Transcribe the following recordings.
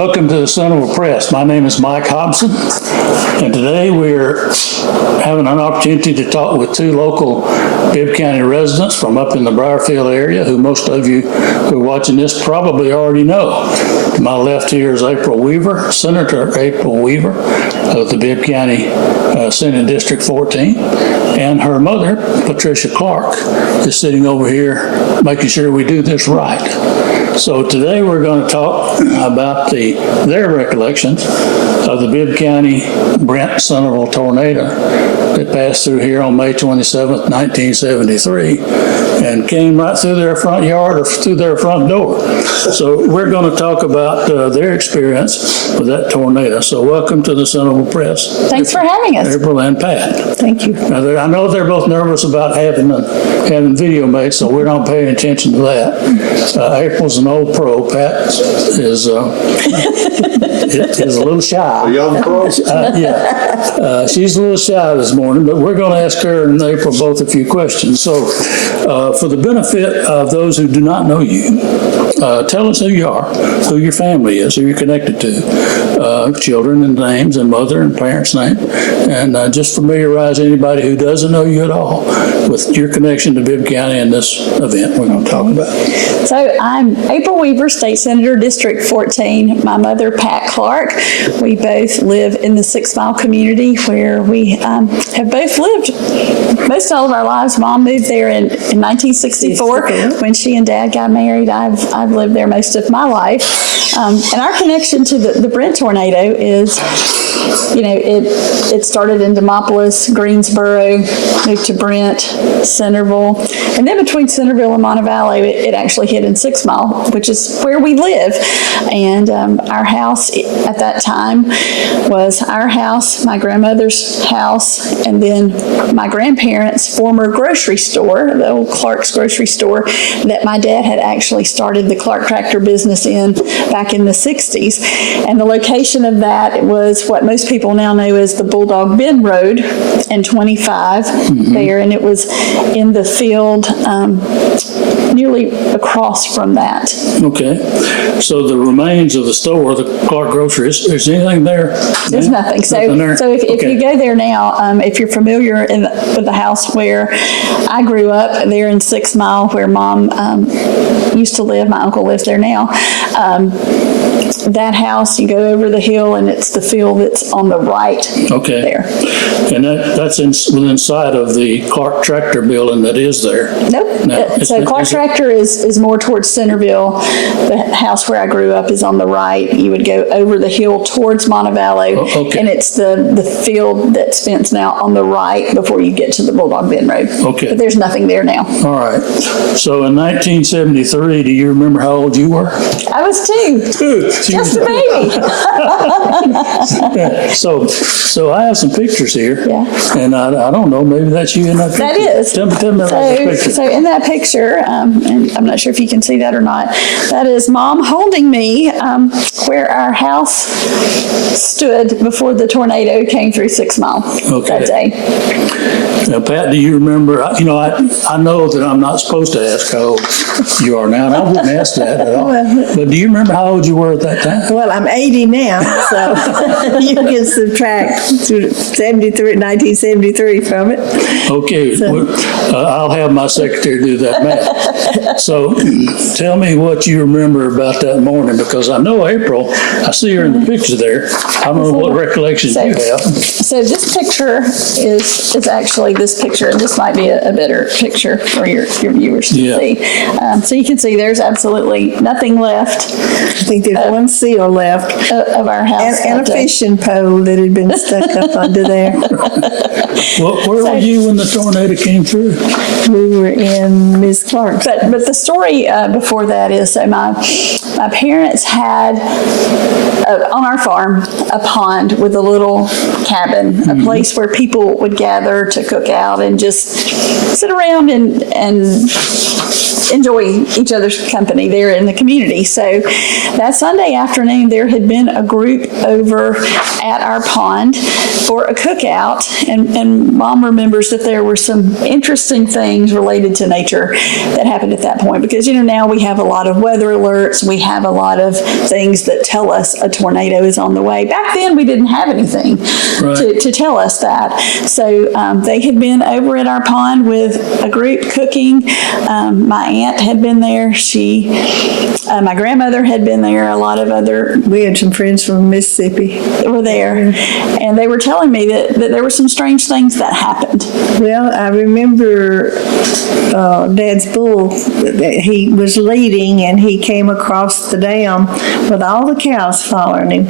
Welcome to the Centreville Press. My name is Mike Hobson, and today we're having an opportunity to talk with two local Bibb County residents from up in the Briarfield area, who most of you who are watching this probably already know. To my left here is April Weaver, Senator April Weaver of the Bibb County Senate District 14, and her mother, Patricia Clark, is sitting over here making sure we do this right. So today we're going to talk about their recollections of the Bibb County Brent Centreville tornado that passed through here on May 27th, 1973, and came right through their front yard or through their front door. So we're going to talk about their experience with that tornado. So welcome to the Centreville Press. Thanks for having us. April and Pat. Thank you. Now, I know they're both nervous about having video made, so we're not paying attention to that. April's an old pro. Pat is a little shy. A young pro? Yeah. She's a little shy this morning, but we're going to ask her and April both a few questions. So for the benefit of those who do not know you, tell us who you are, who your family is, who you're connected to, children and names, and mother and parents' name, and just familiarize anybody who doesn't know you at all with your connection to Bibb County and this event we're going to talk about. So I'm April Weaver, State Senator, District 14. My mother, Pat Clark. We both live in the 6 Mile community where we have both lived most all of our lives. Mom moved there in 1964 when she and Dad got married. I've lived there most of my life. And our connection to the Brent tornado is, you know, it started in Demopolis, Greensboro, moved to Brent, Centreville, and then between Centreville and Montevallo, it actually hit in 6 Mile, which is where we live. And our house at that time was our house, my grandmother's house, and then my grandparents' former grocery store, the old Clark's grocery store that my dad had actually started the Clark tractor business in back in the 60s. And the location of that was what most people now know as the Bulldog Bend Road and 25 there, and it was in the field nearly across from that. Okay, so the remains of the store, the Clark Grocery, is anything there? There's nothing. So if you go there now, if you're familiar with the house where I grew up, there in 6 Mile, where Mom used to live, my uncle lives there now. That house, you go over the hill, and it's the field that's on the right there. And that's within sight of the Clark Tractor building that is there? Nope. No, so Clark Tractor is more towards Centreville. The house where I grew up is on the right. You would go over the hill towards Montevallo, and it's the field that's fenced out on the right before you get to the Bulldog Bend Road. Okay. But there's nothing there now. All right. So in 1973, do you remember how old you were? I was 2. Just a baby. So I have some pictures here. Yeah. And I don't know, maybe that's you in that picture. That is. Tell me about that picture. So in that picture, and I'm not sure if you can see that or not, that is Mom holding me where our house stood before the tornado came through 6 Mile that day. Now, Pat, do you remember, I know that I'm not supposed to ask how old you are now, and I wouldn't ask that at all. But do you remember how old you were at that time? Well, I'm 80 now, so you can subtract 1973 from it. Okay, I'll have my secretary do that math. So tell me what you remember about that morning, because I know April, I see her in the picture there. I don't know what recollections you have. So this picture is actually this picture, and this might be a better picture for your viewers to see. So you can see there's absolutely nothing left. I think there's one seal left of our house. And a fishing pole that had been stuck up under there. Well, where were you when the tornado came through? We were in Miss Clark's. But the story before that is, so my parents had on our farm a pond with a little cabin, a place where people would gather to cook out and just sit around and enjoy each other's company there in the community. So that Sunday afternoon, there had been a group over at our pond for a cookout, and Mom remembers that there were some interesting things related to nature that happened at that point, because now we have a lot of weather alerts, we have a lot of things that tell us a tornado is on the way. Back then we didn't have anything to tell us that. So they had been over at our pond with a group cooking. My aunt had been there. My grandmother had been there. A lot of other. We had some friends from Mississippi were there, and they were telling me that there were some strange things that happened. Well, I remember Dad's bull. He was leading, and he came across the dam with all the cows following him.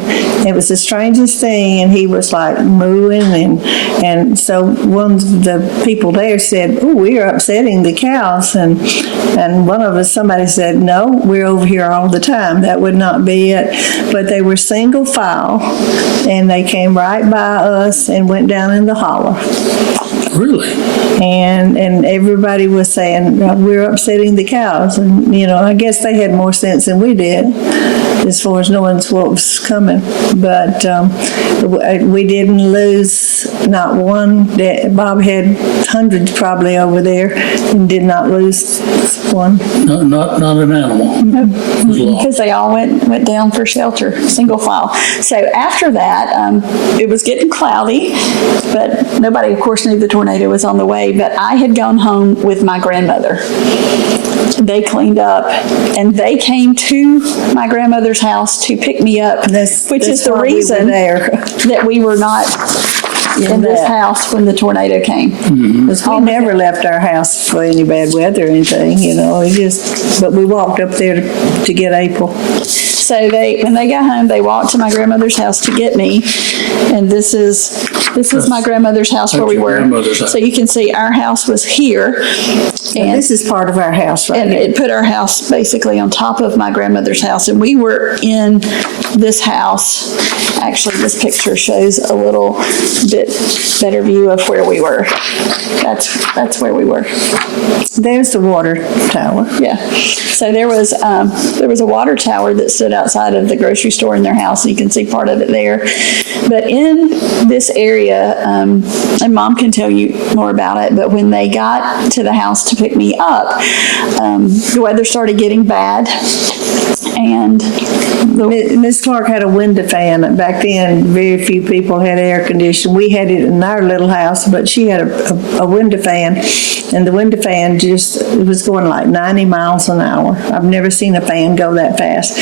It was the strangest thing, and he was like mooing, and so one of the people there said, "Oh, we are upsetting the cows," and one of us, somebody said, "No, we're over here all the time. That would not be it." But they were single file, and they came right by us and went down in the holler. Really? And everybody was saying, we're upsetting the cows. And, I guess they had more sense than we did as far as knowing what was coming. But we didn't lose not one. Bob had hundreds probably over there and did not lose one. Not an animal. Because they all went down for shelter, single file. So after that, it was getting cloudy, but nobody, of course, knew the tornado was on the way. But I had gone home with my grandmother. They cleaned up, and they came to my grandmother's house to pick me up, which is the reason that we were not in this house when the tornado came. Because we never left our house for any bad weather or anything, but we walked up there to get April. So when they got home, they walked to my grandmother's house to get me, and this is my grandmother's house where we were. So you can see our house was here. And this is part of our house right and here. It put our house basically on top of my grandmother's house, and we were in this house. Actually, this picture shows a little bit better view of where we were. That's where we were. There's the water tower. Yeah. So there was a water tower that stood outside of the grocery store in their house, and you can see part of it there. But in this area, and Mom can tell you more about it, but when they got to the house to pick me up, the weather started getting bad, and Miss Clark had a window fan. Back then, very few people had air conditioning. We had it in our little house, but she had a window fan, and the window fan it was going like 90 miles an hour. I've never seen a fan go that fast.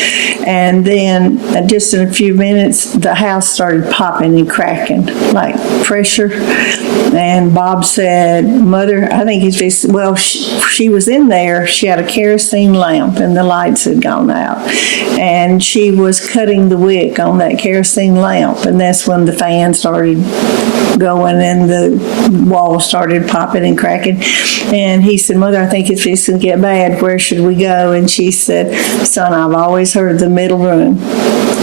And then just in a few minutes, the house started popping and cracking like pressure. And Bob said, "Mother, I think he's fixing." Well, she was in there. She had a kerosene lamp, and the lights had gone out. And she was cutting the wick on that kerosene lamp, and that's when the fan started going and the wall started popping and cracking. And he said, "Mother, I think it's fixing to get bad. Where should we go?" And she said, "Son, I've always heard the middle room."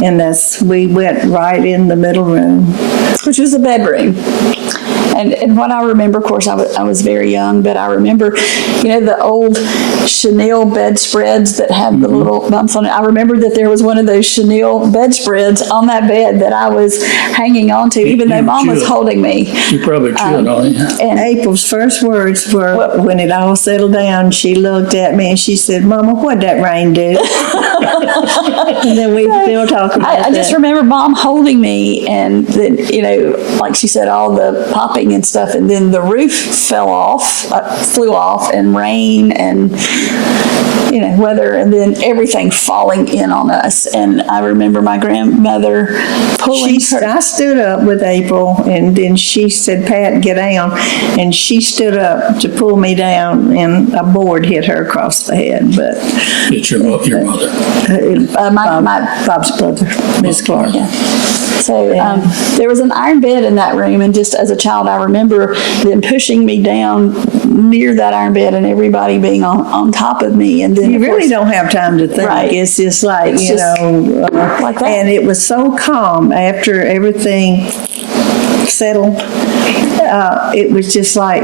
And we went right in the middle room. Which was a bedroom. And what I remember, of course, I was very young, but I remember, the old chenille bedspreads that had the little bumps on it. I remember that there was one of those chenille bedspreads on that bed that I was hanging on to, even though Mom was holding me. You probably chewed on it. And April's first words were, when it all settled down, she looked at me and she said, "Mama, what'd that rain do?" And then we still talk about I just remember Mom holding me, and then, like she said, all the popping and stuff, and then the roof flew off, and rain and weather, and then everything falling in on us. And I remember my grandmother pulling her. I stood up with April, and then she said, "Pat, get down." And she stood up to pull me down, and a board hit her across the head. But it's your mother. Bob's brother, Miss Clark. Yeah. So there was an iron bed in that room, and just as a child, I remember them pushing me down near that iron bed, and everybody being on top of me. And then you really don't have time to think. Right. It's just like, like that. And it was so calm after everything settled. It was just like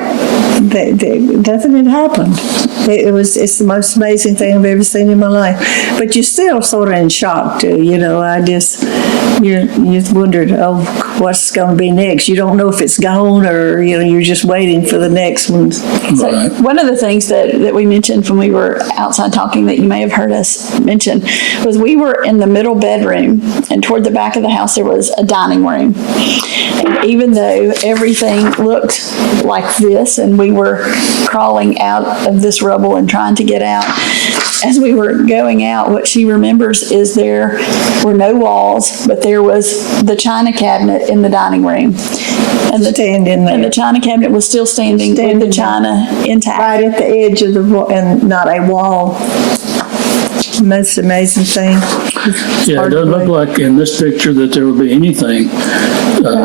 nothing had happened. It's the most amazing thing I've ever seen in my life. But you're still sort of in shock too, you know. You wondered, oh, what's going to be next? You don't know if it's gone or, you know, you're just waiting for the next one. So one of the things that we mentioned when we were outside talking that you may have heard us mention was we were in the middle bedroom, and toward the back of the house there was a dining room. And even though everything looked like this and we were crawling out of this rubble and trying to get out, as we were going out, what she remembers is there were no walls, but there was the china cabinet in the dining room. And the china cabinet was still standing with the china intact. Right at the edge of the wall, and not a wall. Most amazing thing. Yeah, it doesn't look like in this picture that there would be anything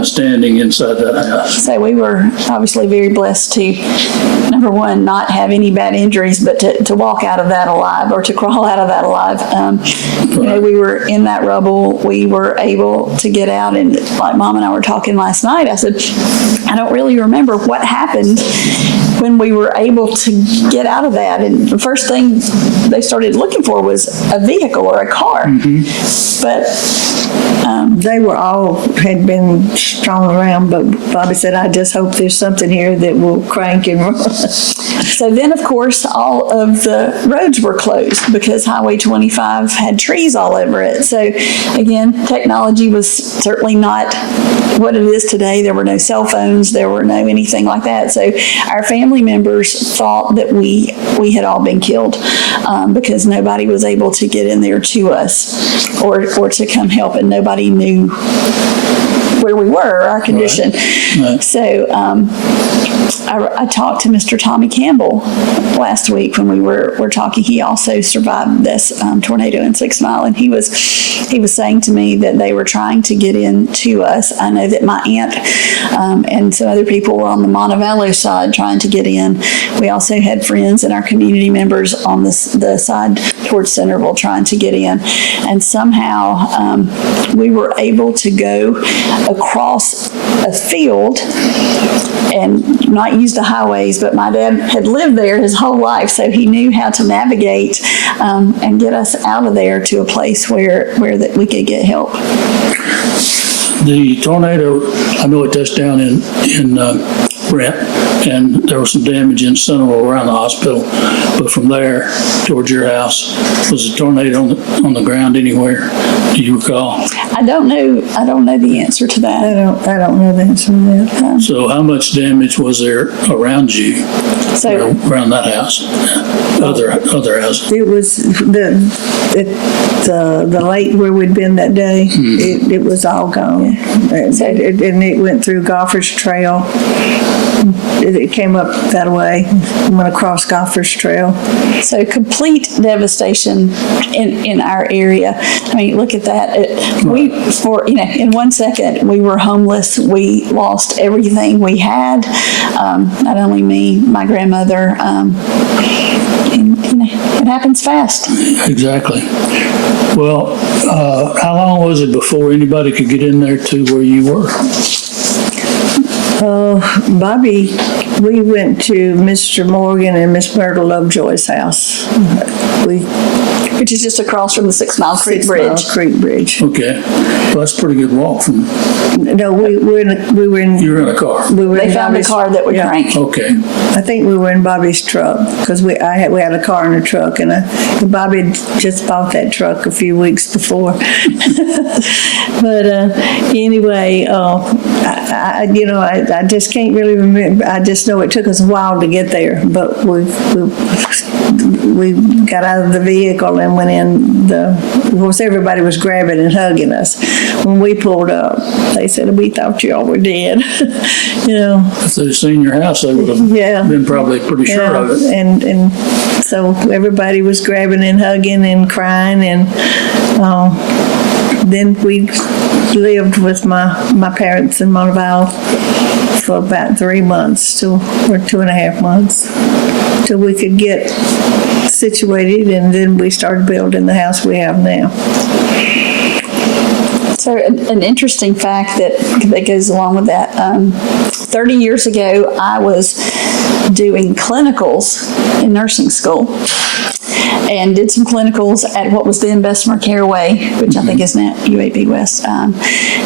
standing inside that house. So we were obviously very blessed to, number one, not have any bad injuries, but to walk out of that alive, or to crawl out of that alive. You know, we were in that rubble. We were able to get out, and like Mom and I were talking last night, I said, I don't really remember what happened when we were able to get out of that. And the first thing they started looking for was a vehicle or a car. But they were all had been strung around, but Bobby said, I just hope there's something here that will crank and run. so then, of course, all of the roads were closed because Highway 25 had trees all over it. So again, technology was certainly not what it is today. There were no cell phones. There were no anything like that. So our family members thought that we had all been killed because nobody was able to get in there to us or to come help, and nobody knew where we were, our condition. Right. So I talked to Mr. Tommy Campbell last week when we were talking. He also survived this tornado in 6 Mile, and he was saying to me that they were trying to get in to us. I know that my aunt and some other people were on the Montevallo side trying to get in. We also had friends and our community members on the side towards Centreville trying to get in, and somehow we were able to go across a field and not use the highways, but my dad had lived there his whole life, so he knew how to navigate and get us out of there to a place where that we could get help. The tornado, I know it touched down in Brent, and there was some damage in Centreville around the hospital, but from there towards your house, was the tornado on the ground anywhere? Do you recall? I don't know the answer to that. I don't know the answer to that. So how much damage was there around you, around that house, other houses? It was the lake where we'd been that day. It was all gone, and it went through Golfer's Trail. It came up that way, went across Golfer's Trail. So complete devastation in our area. I mean, look at that. In 1 second, we were homeless. We lost everything we had. Not only me, my grandmother. It happens fast. Exactly. Well, how long was it before anybody could get in there to where you were? Bobby, we went to Mr. Morgan and Miss Myrtle Lovejoy's house. Which is just across from the 6 Mile Creek Bridge. 6 Mile Creek Bridge. Okay. Well, that's a pretty good walk from. No, we were in. You were in a car. They found a car that would crank. Okay. I think we were in Bobby's truck because we had a car and a truck, and Bobby just bought that truck a few weeks before. But anyway, I just can't really remember. I just know it took us a while to get there, but we got out of the vehicle and went in. Of course, everybody was grabbing and hugging us. When we pulled up, they said, "We thought you all were dead." If they'd seen your house, they would have been probably pretty sure of it. And so everybody was grabbing and hugging and crying, and then we lived with my parents in Montevallo for about 3 months, or 2.5 months, till we could get situated, and then we started building the house we have now. So an interesting fact that goes along with that, 30 years ago, I was doing clinicals in nursing school, and did some clinicals at what was then Bessemer Caraway, which I think is now UAB West.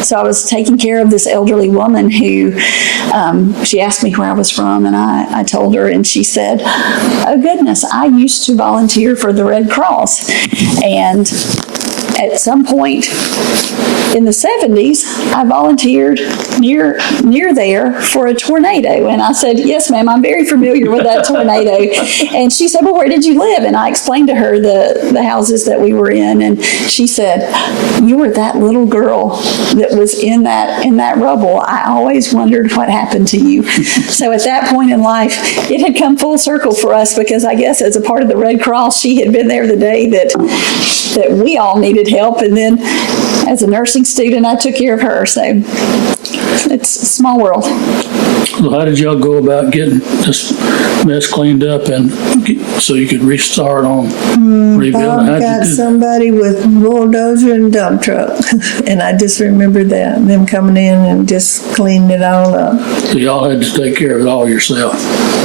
So I was taking care of this elderly woman who, she asked me where I was from, and I told her, and she said, "Oh goodness, I used to volunteer for the Red Cross." And at some point in the 70s, I volunteered near there for a tornado. And I said, "Yes, ma'am, I'm very familiar with that tornado." And she said, "Well, where did you live?" And I explained to her the houses that we were in. And she said, "You were that little girl that was in that rubble. I always wondered what happened to you." So at that point in life, it had come full circle for us, because I guess as a part of the Red Cross, she had been there the day that we all needed help. And then as a nursing student, I took care of her. So it's a small world. So how did y'all go about getting this mess cleaned up and so you could restart on rebuilding? Bob got somebody with bulldozer and dump truck, and I just remember that, them coming in and just cleaning it all up. So y'all had to take care of it all yourself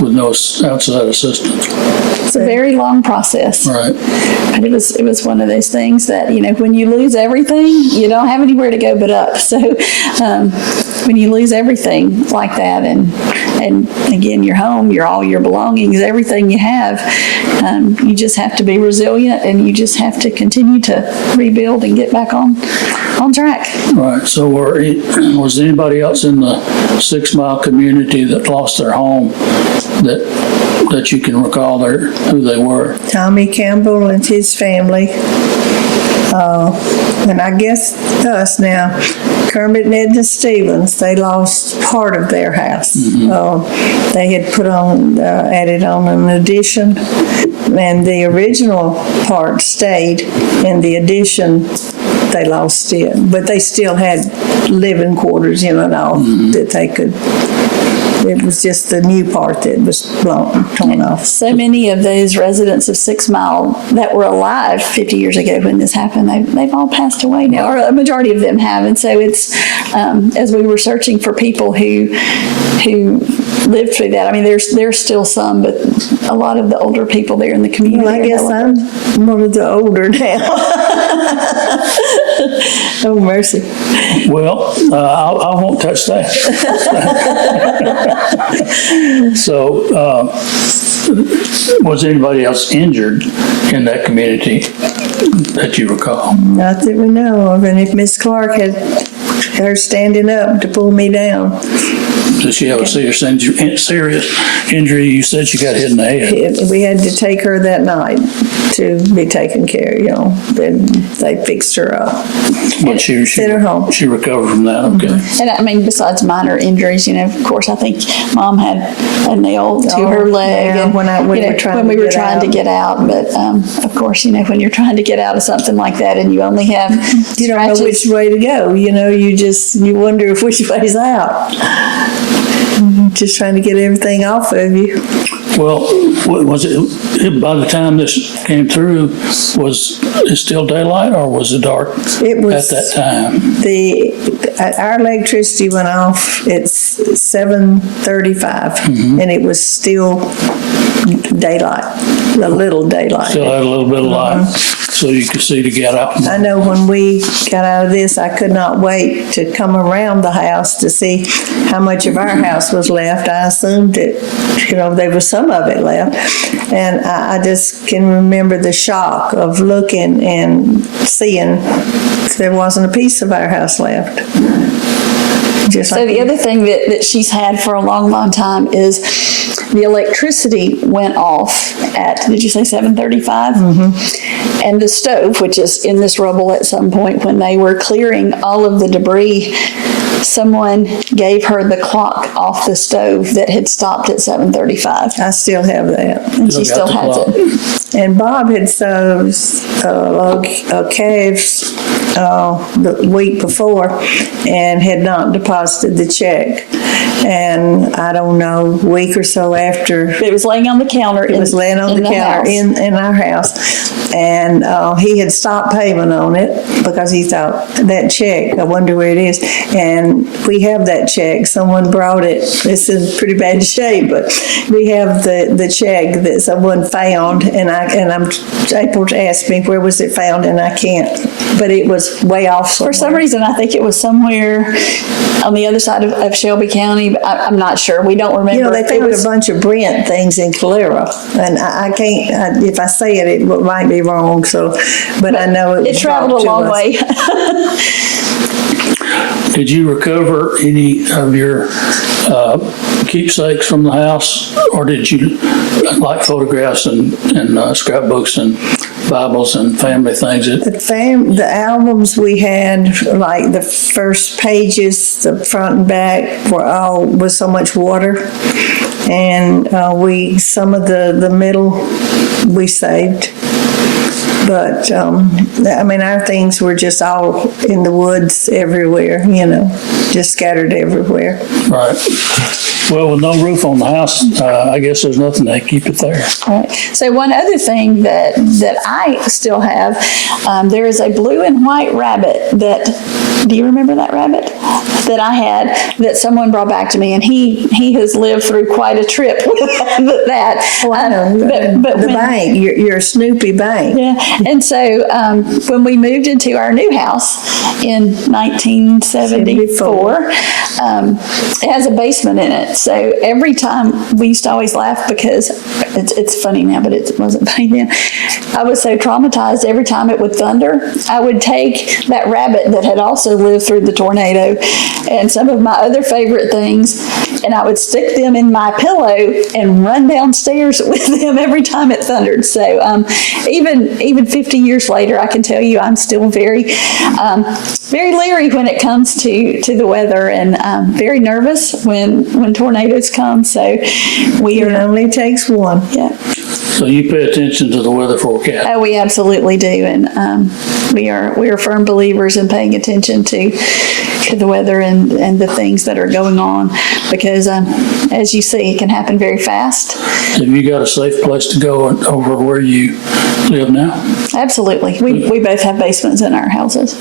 with no outside assistance. It's a very long process. Right. But it was one of those things that, when you lose everything, you don't have anywhere to go but up. So when you lose everything like that, and again, your home, all your belongings, everything you have, you just have to be resilient, and you just have to continue to rebuild and get back on track. Right. So was anybody else in the 6 Mile community that lost their home that you can recall who they were? Tommy Campbell and his family. And I guess us now, Kermit and Edna Stevens, they lost part of their house. They had added on an addition, and the original part stayed, and the addition, they lost it. But they still had living quarters, and all that they could. It was just the new part that was torn off. So many of those residents of 6 Mile that were alive 50 years ago when this happened, they've all passed away now, or a majority of them have. And so it's, as we were searching for people who lived through that, there's still some, but a lot of the older people there in the community. Well, I guess I'm one of the older now. Oh, mercy. Well, I won't touch that. So, was anybody else injured in that community that you recall? Not that we know of. And if Miss Clark had her standing up to pull me down. Did she have a serious injury? You said she got hit in the head. We had to take her that night to be taken care of, Then they fixed her up. But she her home. She recovered from that, okay. And besides minor injuries, of course, I think Mom had a nail to her leg. Yeah, and when we were trying to get out. But of course, when you're trying to get out of something like that and you only have you don't know which way to go. You wonder if which way's out. Just trying to get everything off of you. Well, was it by the time this came through? Was it still daylight, or was it dark It was at that time? Our electricity went off at 7:35, and it was still daylight, a little daylight. Still had a little bit of light, so you could see to get out. I know when we got out of this, I could not wait to come around the house to see how much of our house was left. I assumed that, there was some of it left. And I just can remember the shock of looking and seeing there wasn't a piece of our house left. So the other thing that she's had for a long, long time is the electricity went off at, did you say 7:35? And the stove, which is in this rubble at some point when they were clearing all of the debris, someone gave her the clock off the stove that had stopped at 7:35. I still have that. And she still has it. And Bob had sewed calves the week before and had not deposited the check. And I don't know, a week or so after. It was laying on the counter. It was laying on the counter in our house. And he had stopped payment on it because he thought, that check, I wonder where it is. And we have that check. Someone brought it. It's in pretty bad shape, but we have the check that someone found, and I'm able to ask me where was it found, and I can't. But it was way off somewhere. For some reason, I think it was somewhere on the other side of Shelby County. But I'm not sure. We don't remember. You know, they It found was- a bunch of Brent things in Calera, and I can't, if I say it, it might be wrong, so, but I know it was It traveled a brought to long us. way. Did you recover any of your keepsakes from the house, or did you, like photographs and scrapbooks and Bibles and family things? The albums we had, like the first pages, the front and back, was so much water. And some of the middle we saved. But, I mean, our things were just all in the woods everywhere, just scattered everywhere. Right. Well, with no roof on the house, I guess there's nothing to keep it there. Right. So one other thing that I still have, there is a blue and white rabbit that, do you remember that rabbit? That I had, that someone brought back to me, and he has lived through quite a trip with that. Oh, I know. But The when- bank, your Snoopy bank. Yeah, and so when we moved into our new house in 1974, it has a basement in it. So every time, we used to always laugh because it's funny now, but it wasn't funny then. I was so traumatized every time it would thunder. I would take that rabbit that had also lived through the tornado and some of my other favorite things, and I would stick them in my pillow and run downstairs with them every time it thundered. So even 50 years later, I can tell you I'm still very leery when it comes to the weather, and very nervous when tornadoes come. So we It are, only takes one. yeah. So you pay attention to the weather forecast. Oh, we absolutely do, and we are firm believers in paying attention to the weather and the things that are going on, because as you see, it can happen very fast. Have you got a safe place to go over where you live now? Absolutely, we both have basements in our houses.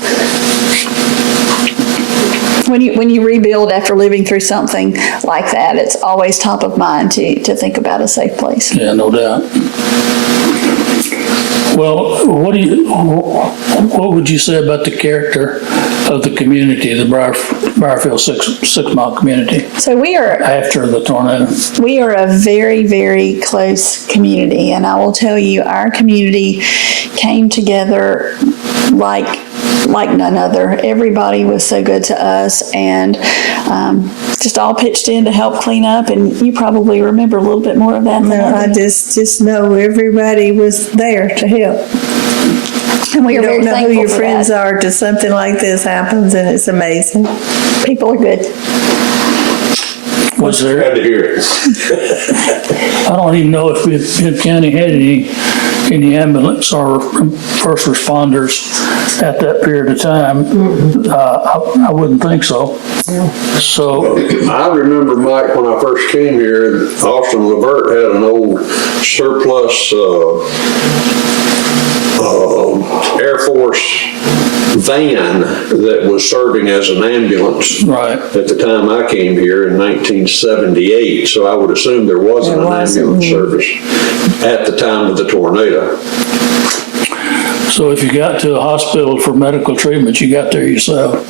When you rebuild after living through something like that, it's always top of mind to think about a safe place. Yeah, no doubt. Well, what would you say about the character of the community, the Briarfield 6 Mile community, So we are after the tornado? We are a very, very close community, and I will tell you, our community came together like none other. Everybody was so good to us, and just all pitched in to help clean up, and you probably remember a little bit more of that than No, I I do. just know everybody was there to help. And we You are very don't know who thankful your for friends that. are till something like this happens, and it's amazing. People are good. Was there? Glad to hear it. I don't even know if Bibb County had any ambulance or first responders at that period of time. I wouldn't think so. So, I remember, Mike, when I first came here, Austin Levert had an old surplus Air Force van that was serving as an ambulance. right. At the time I came here in 1978, so I would assume there wasn't There an wasn't. ambulance service at the time of the tornado. So if you got to a hospital for medical treatment, you got there yourself,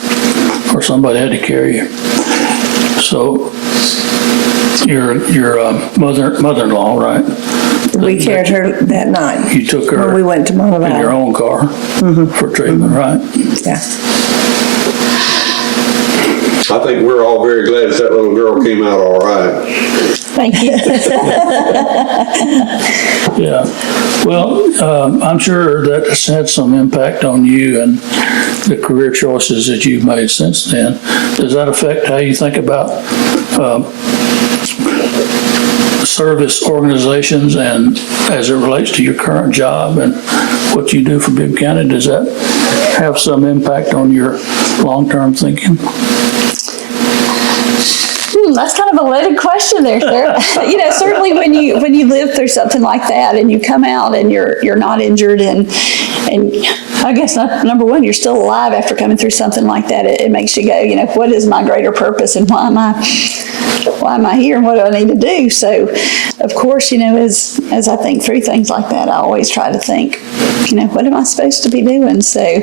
or somebody had to carry you. So your mother-in-law, right? We carried her that night. You took her When we went to in your Montevallo. own car for treatment, right? Yeah. I think we're all very glad that little girl came out all right. Thank you. Yeah. Well, I'm sure that has had some impact on you and the career choices that you've made since then. Does that affect how you think about service organizations, and as it relates to your current job and what you do for Bibb County? Does that have some impact on your long-term thinking? That's kind of a loaded question there, sir. Certainly when you live through something like that and you come out and you're not injured and I guess number one, you're still alive after coming through something like that. It makes you go, what is my greater purpose and why am I here and what do I need to do? So, of course, as I think through things like that, I always try to think, what am I supposed to be doing? So,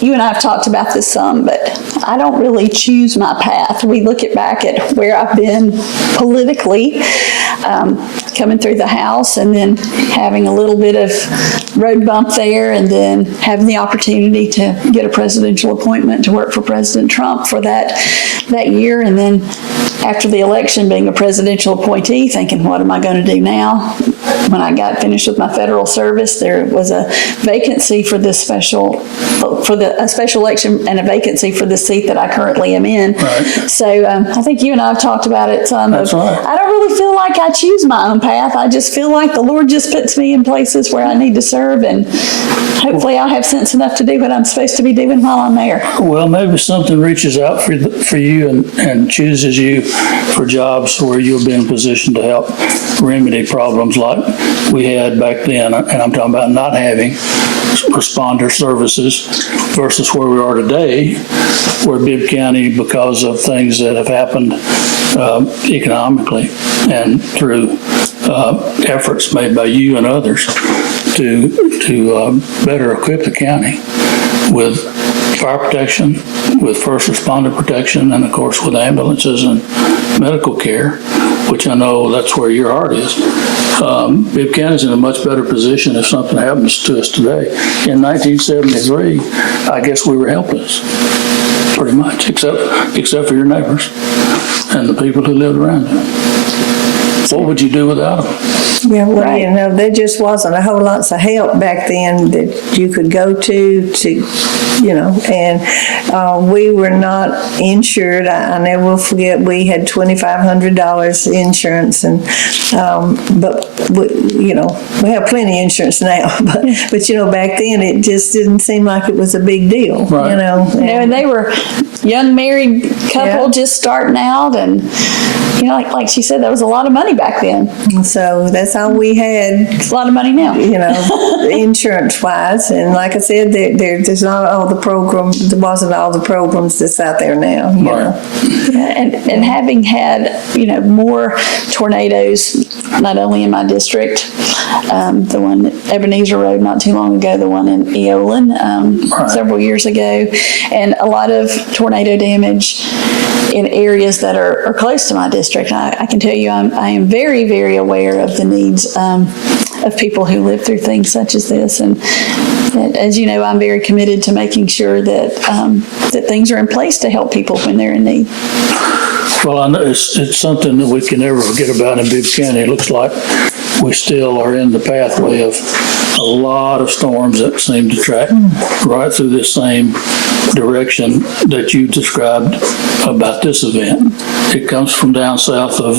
you and I have talked about this some, but I don't really choose my path. We look back at where I've been politically, coming through the House and then having a little bit of road bump there and then having the opportunity to get a presidential appointment to work for President Trump for that year. And then after the election, being a presidential appointee, thinking, what am I going to do now? When I got finished with my federal service, there was a vacancy for a special election and a vacancy for the seat that I currently am in. Right. So I think you and I have talked about it some. That's right. I don't really feel like I choose my own path. I just feel like the Lord just puts me in places where I need to serve, and hopefully I'll have sense enough to do what I'm supposed to be doing while I'm there. Well, maybe something reaches out for you and chooses you for jobs where you'll be in a position to help remedy problems like we had back then, and I'm talking about not having responder services versus where we are today, where Bibb County, because of things that have happened economically and through efforts made by you and others to better equip the county with fire protection, with first responder protection, and of course with ambulances and medical care, which I know that's where your heart is. Bibb County's in a much better position if something happens to us today. In 1973, I guess we were helpless, pretty much, except for your neighbors and the people who lived around you. What would you do without them? Yeah, well, there just wasn't a whole lot of help back then that you could go to, and we were not insured. I never will forget, we had $2,500 insurance, and but we have plenty of insurance now, but back then it just didn't seem like it was a big deal, right. And they were young married couple just starting out, and like she said, there was a lot of money back then. And so that's all we had. It's a lot of money now. Insurance-wise, and like I said, there's not all the programs. There wasn't all the programs that's out there now. Yeah, and having had more tornadoes, not only in my district, the one at Ebenezer Road not too long ago, the one in Eolin several years ago, and a lot of tornado damage in areas that are close to my district. I can tell you I am very, very aware of the needs of people who live through things such as this. And as you know, I'm very committed to making sure that that things are in place to help people when they're in need. Well, I know it's something that we can never forget about in Bibb County. It looks like we still are in the pathway of a lot of storms that seem to track right through this same direction that you described about this event. It comes from down south of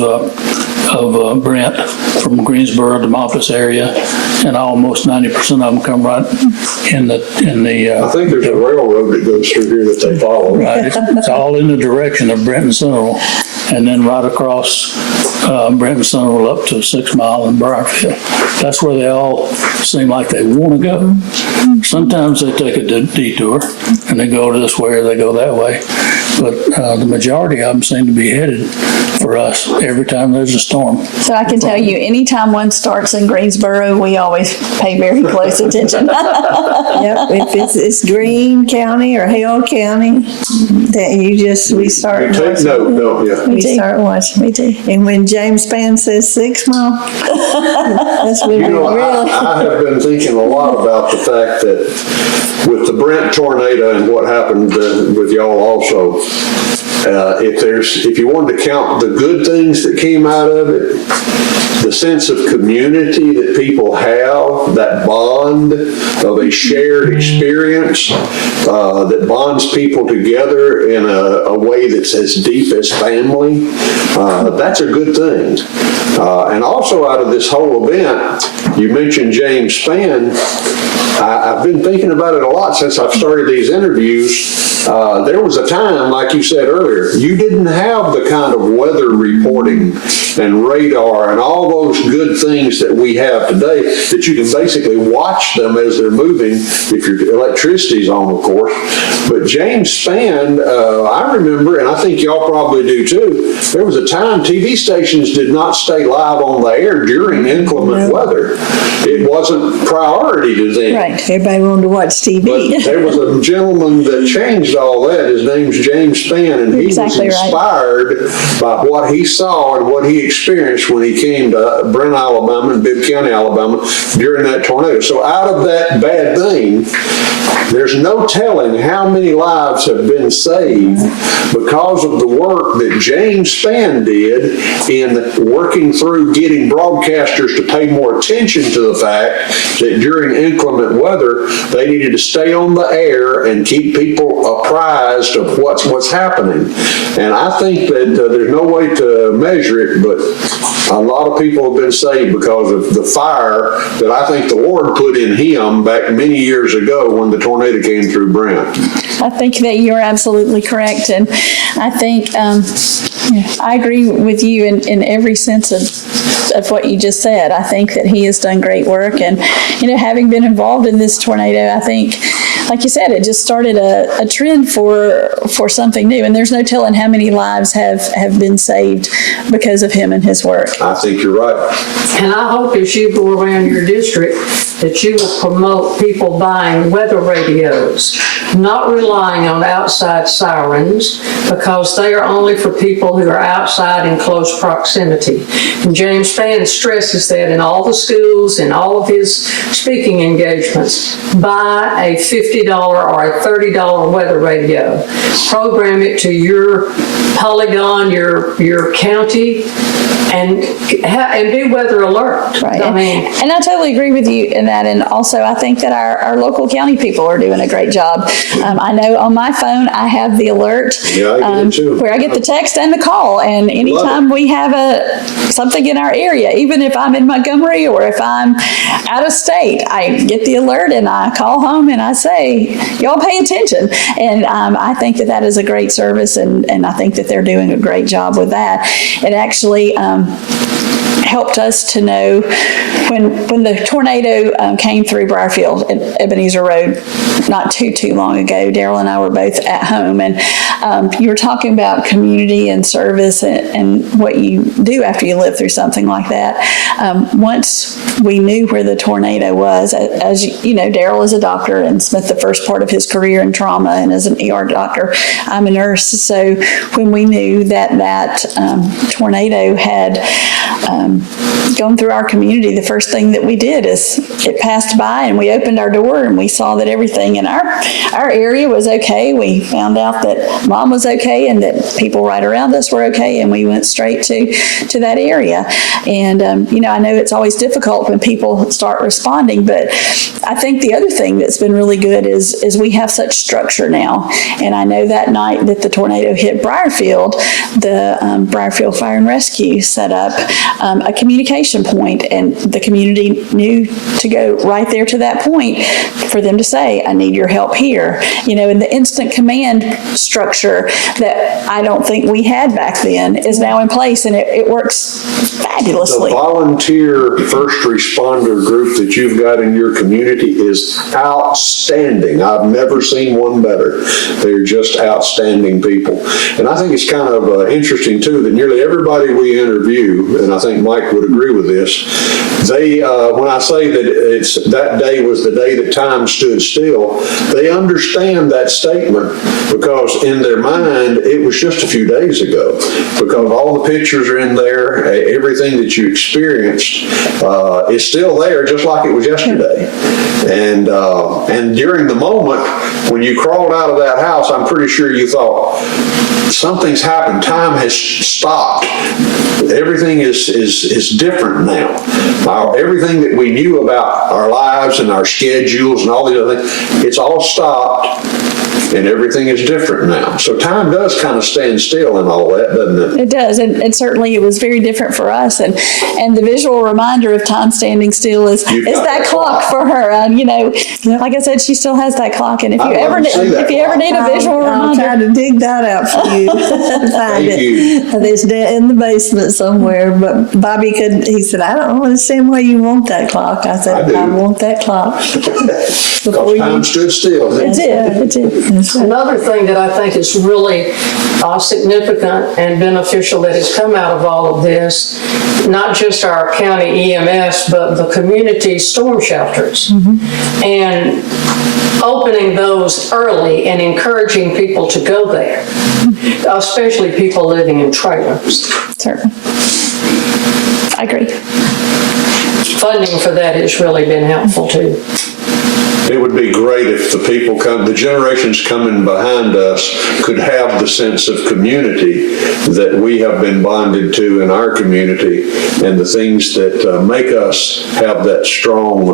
Brent, from Greensboro to Memphis area, and almost 90% of them come right in the. I think there's a railroad that goes through here that they follow. Right, it's all in the direction of Brent and Centreville, and then right across Brent and Centreville up to 6 Mile and Briarfield. That's where they all seem like they want to go. Sometimes they take a detour and they go this way or they go that way, but the majority of them seem to be headed for us every time there's a storm. So I can tell you, anytime one starts in Greensboro, we always pay very close attention. Yep, if it's Greene County or Hale County, that we start. You take note, don't you? We start watching. Me too. And when James Spann says 6 Mile, that's when I have been thinking a lot about the fact that with the Brent tornado and what happened with y'all also, if you wanted to count the good things that came out of it, the sense of community that people have, that bond of a shared experience that bonds people together in a way that's as deep as family, that's a good thing. And also out of this whole event, you mentioned James Spann. I've been thinking about it a lot since I've started these interviews. there was a time, like you said earlier, you didn't have the kind of weather reporting and radar and all those good things that we have today, that you can basically watch them as they're moving, if your electricity's on, of course. But James Spann, I remember, and I think y'all probably do too, there was a time TV stations did not stay live on the air during inclement weather. It wasn't priority to them. Right, everybody wanted to watch TV. But there was a gentleman that changed all that. His name's James Spann, and he Exactly was inspired by what he saw and what he experienced when he came to Brent, Alabama, and Bibb County, Alabama, during that tornado. So out of that bad thing, there's no telling how many lives have been saved because of the work that James Spann did in working through getting broadcasters to pay more attention to the fact that during inclement weather, they needed to stay on the air and keep people apprised of what's happening. And I think that there's no way to measure it, but a lot of people have been saved because of the fire that I think the Lord put in him back many years ago when the tornado came through Brent. I think that you're absolutely correct, and I think I agree with you in every sense of what you just said. I think that he has done great work, and having been involved in this tornado, I think, like you said, it just started a trend for something new, and there's no telling how many lives have been saved because of him and his work. I think you're right. And I hope as you go around your district that you will promote people buying weather radios, not relying on outside sirens, because they are only for people who are outside in close proximity. And James Spann stresses that in all the schools, in all of his speaking engagements. Buy a $50 or a $30 weather radio. Program it to your polygon, your county, and be weather alert. Right. I and I totally agree with you in that. And also, I think that our local county people are doing a great job. I know on my phone, I have the alert where I get the text and the call. And anytime we have something in our area, even if I'm in Montgomery or if I'm out of state, I get the alert and I call home and I say, y'all pay attention. And I think that is a great service. And I think that they're doing a great job with that. It actually helped us to know when the tornado came through Briarfield at Ebenezer Road not too long ago. Daryl and I were both at home, and you were talking about community and service and what you do after you live through something like that. Once we knew where the tornado was, as you know, Daryl is a doctor and spent the first part of his career in trauma and as an ER doctor. I'm a nurse, so when we knew that tornado had gone through our community, the first thing that we did is it passed by and we opened our door and we saw that everything in our area was okay. We found out that Mom was okay and that people right around us were okay, and we went straight to that area. And I know it's always difficult when people start responding, but I think the other thing that's been really good is we have such structure now. And I know that night that the tornado hit Briarfield, the Briarfield Fire and Rescue set up a communication point, and the community knew to go right there to that point for them to say, I need your help here. And the instant command structure that I don't think we had back then is now in place, and it works fabulously. The volunteer first responder group that you've got in your community is outstanding. I've never seen one better. They're just outstanding people. And I think it's kind of interesting, too, that nearly everybody we interview, and I think Mike would agree with this, they, when I say that that day was the day that time stood still, they understand that statement because in their mind, it was just a few days ago, because all the pictures are in there, everything that you experienced is still there, just like it was yesterday. And during the moment when you crawled out of that house, I'm pretty sure you thought, something's happened. Time has stopped. Everything is different now. Everything that we knew about our lives and our schedules and all the other things, it's all stopped and everything is different now. So time does kind of stand still and all that, doesn't it? It does, and certainly it was very different for us. And the visual reminder of time standing still is You've got that that clock clock. for her. And like I said, she still has that clock. And if you I'd ever love to see that need a visual I'll try reminder, to dig that out for you. Find Thank it. you. It's in the basement somewhere, but Bobby he said, I don't understand why you want that clock. I said, I do. I want that clock. Because time stood still. it did. Another thing that I think is really significant and beneficial that has come out of all of this, not just our county EMS, but the community storm shelters. And opening those early and encouraging people to go there, especially people living in trailers. Certainly. I agree. Funding for that has really been helpful too. It would be great if the generations coming behind us could have the sense of community that we have been bonded to in our community, and the things that make us have that strong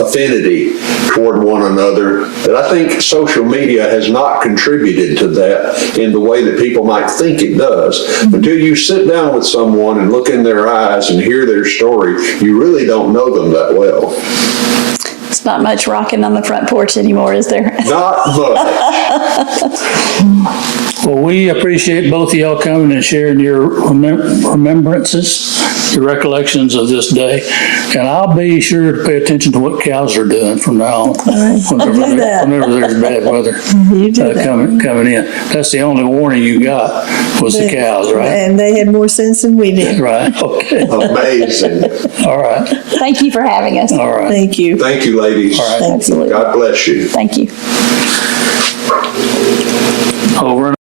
affinity toward one another, that I think social media has not contributed to that in the way that people might think it does. Until you sit down with someone and look in their eyes and hear their story, you really don't know them that well. It's not much rocking on the front porch anymore, is there? Not much. Well, we appreciate both of y'all coming and sharing your remembrances, your recollections of this day. And I'll be sure to pay attention to what cows are doing from now on. Whenever there's bad weather coming in. That's the only warning you got was the cows, right? And they had more sense than we did. Right, okay. Amazing. All right, Thank you for having us. all right. Thank you. Thank you, ladies. All right. Absolutely. God bless you. Thank you. Over and